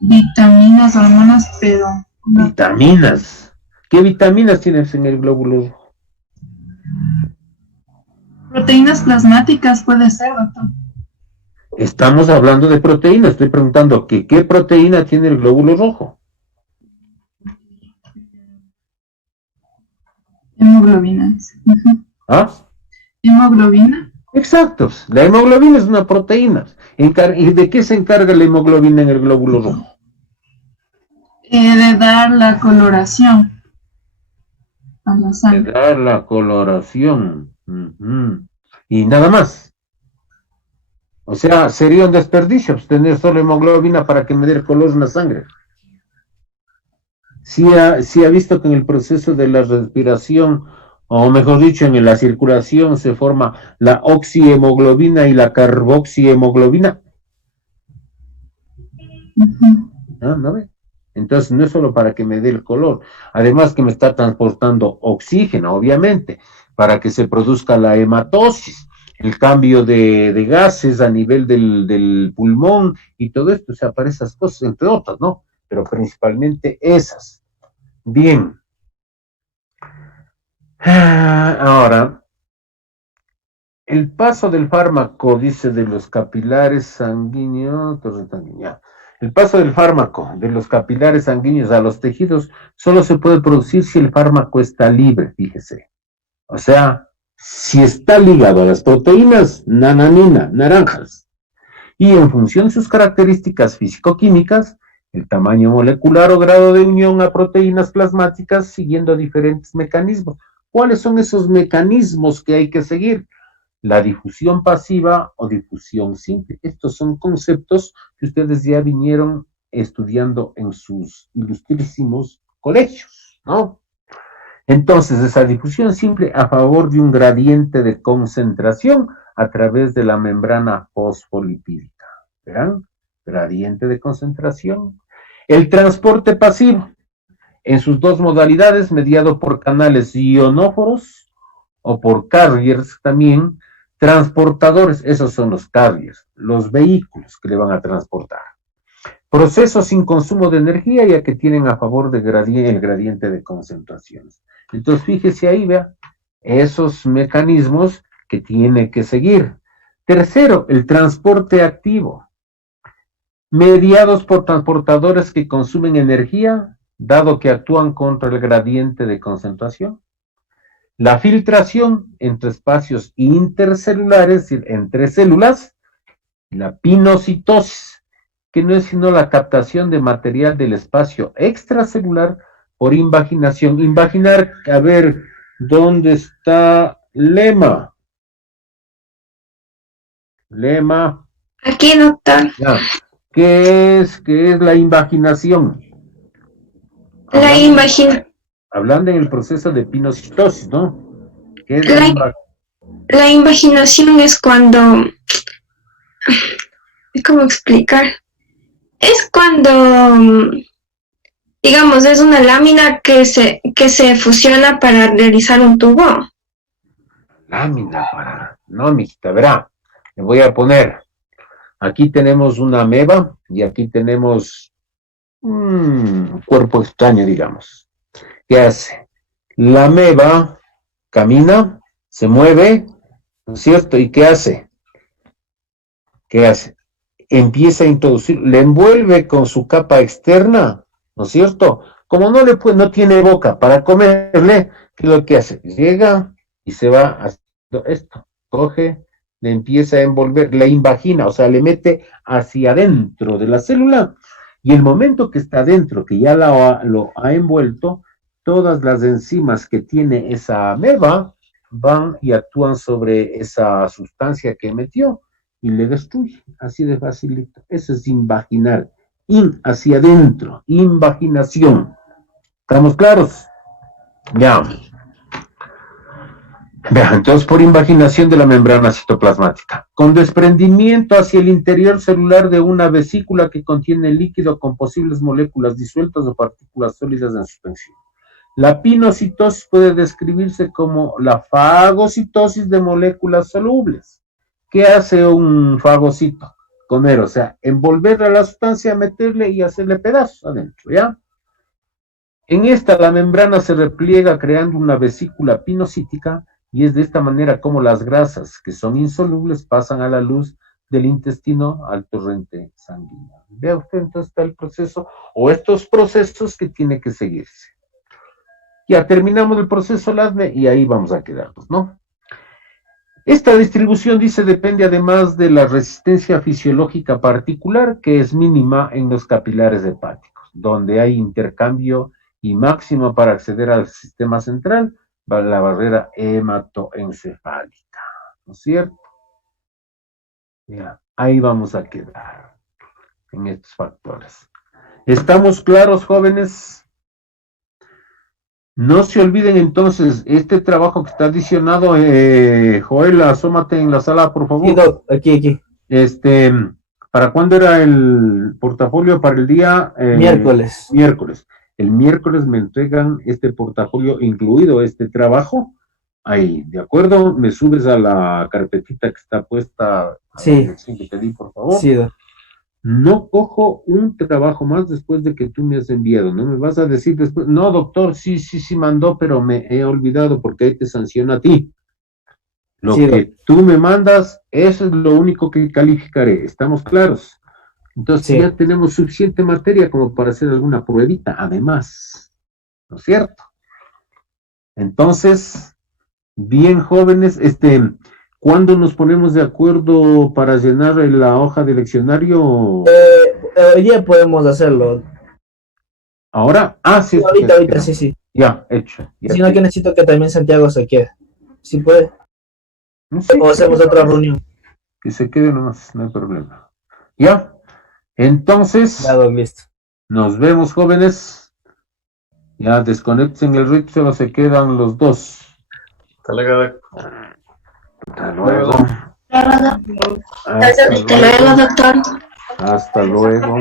vitaminas, hormonas, pero... no. ¿Vitaminas? ¿Qué vitaminas tienes en el glóbulo rojo? Proteínas plasmáticas puede ser, doctor. Estamos hablando de proteínas. Estoy preguntando que ¿qué proteína tiene el glóbulo rojo? Hemoglobina. ¿Ah? Hemoglobina. Exacto, la hemoglobina es una proteína. ¿Y de qué se encarga la hemoglobina en el glóbulo rojo? De dar la coloración a la De sangre. dar la coloración. Y nada más. O sea, sería un desperdicio tener solo hemoglobina para que me dé el color en la sangre. Sí ha visto que en el proceso de la respiración, o mejor dicho, en la circulación se forma la oxihemoglobina y la carboxihemoglobina. ¿No ve? Entonces no es solo para que me dé el color, además que me está transportando oxígeno, obviamente, para que se produzca la hematosis, el cambio de gases a nivel del pulmón y todo esto, o sea, para esas cosas, entre otras, ¿no? Pero principalmente esas. Bien. Ahora, el paso del fármaco, dice, de los capilares sanguíneos, el paso del fármaco de los capilares sanguíneos a los tejidos solo se puede producir si el fármaco está libre, fíjese. O sea, si está ligado a las proteínas, nananina, naranjas, y en función de sus características físico-químicas, el tamaño molecular o grado de unión a proteínas plasmáticas siguiendo diferentes mecanismos. ¿Cuáles son esos mecanismos que hay que seguir? La difusión pasiva o difusión simple. Estos son conceptos que ustedes ya vinieron estudiando en sus ilustrísimos colegios, ¿no? Entonces, esa difusión simple a favor de un gradiente de concentración a través de la membrana fosfolipídica. ¿Verán? Gradiente de concentración. El transporte pasivo, en sus dos modalidades, mediado por canales ionóforos o por carriers también, transportadores, esos son los carriers, los vehículos que le van a transportar. Procesos sin consumo de energía, ya que tienen a favor de el gradiente de concentraciones. Entonces, fíjese ahí, vea, esos mecanismos que tiene que seguir. Tercero, el transporte activo, mediados por transportadores que consumen energía, dado que actúan contra el gradiente de concentración. La filtración entre espacios intercelulares, es decir, entre células, la pinocitosis, que no es sino la captación de material del espacio extracelular por invaginación. Invaginar, a ver, ¿dónde está Lema? Lema. Aquí, doctor. Ya. ¿Qué es la invaginación? La invaginación. Hablando en el proceso de pinocitosis, ¿no? ¿Qué es la invaginación es cuando... ¿Cómo explicar? Es cuando, digamos, es una lámina que se fusiona para realizar un tubo. Lámina para... No, mijita, verá. Le voy a poner... Aquí tenemos una ameba y aquí tenemos un cuerpo extraño, digamos. ¿Qué hace? La ameba camina, se mueve, ¿no es cierto? ¿Y qué hace? ¿Qué hace? Empieza a introducir, le envuelve con su capa externa, ¿no es cierto? Como no tiene boca para comerle, ¿qué es lo que hace? Llega y se va haciendo esto, coge, le empieza a envolver, la invagina, o sea, le mete hacia adentro de la célula, y el momento que está adentro, que ya lo ha envuelto, todas las enzimas que tiene esa ameba van y actúan sobre esa sustancia que metió y le destruye, así de facilito. Eso es invaginar, hacia adentro, invaginación. ¿Estamos claros? Ya. Vean, entonces por invaginación de la membrana citoplasmática, con desprendimiento hacia el interior celular de una vesícula que contiene líquido con posibles moléculas disueltas o partículas sólidas en suspensión. La pinocitosis puede describirse como la fagocitosis de moléculas solubles. ¿Qué hace un fagocito? Comer, o sea, envolver a la sustancia, meterle y hacerle pedazos adentro, ¿ya? En esta la membrana se repliega creando una vesícula pinocítica y es de esta manera como las grasas que son insolubles pasan a la luz del intestino al torrente sanguíneo. Vea usted, entonces está el proceso o estos procesos que tiene que seguirse. Ya terminamos el proceso LASME y ahí vamos a quedarnos, ¿no? Esta distribución, dice, depende además de la resistencia fisiológica particular, que es mínima en los capilares hepáticos, donde hay intercambio y máxima para acceder al sistema central, la barrera hematoencefálica, ¿no es cierto? Ya, ahí vamos a quedar en estos factores. ¿Estamos claros, jóvenes? No se olviden entonces, este trabajo que está adicionado, Joel, asómate en la sala, por favor. Aquí. ¿Para cuándo era el portafolio? Para el día... miércoles. Miércoles. El miércoles me entregan este portafolio, incluido este trabajo. Ahí, ¿de acuerdo? Me subes a la carpetita que está puesta. Sí. Que te di, por favor. Sí, No cojo un trabajo más después de que tú me has enviado, no me vas a decir después, no doctor, sí mandó, pero me he olvidado porque ahí te sanciona a ti. Lo que tú me mandas, eso es lo único que calificaré, ¿estamos claros? Entonces ya tenemos suficiente materia como para hacer alguna pruebita, además, ¿no es cierto? Entonces, bien jóvenes, ¿cuándo nos ponemos de acuerdo para llenar la hoja de leccionario? Hoy día podemos hacerlo. ¿Ahora? Sí. Ahorita, sí. Ya, hecho. Sino que necesito que también Santiago se quede. ¿Sí puede? Sí, o hacemos otra reunión. Que se quede nomás, no hay problema. Ya. Entonces, listo. Nos vemos, jóvenes. Ya, desconecten el ritmo, solo se quedan los dos. Hasta luego. Hasta luego. Hasta luego, doctor. Hasta luego.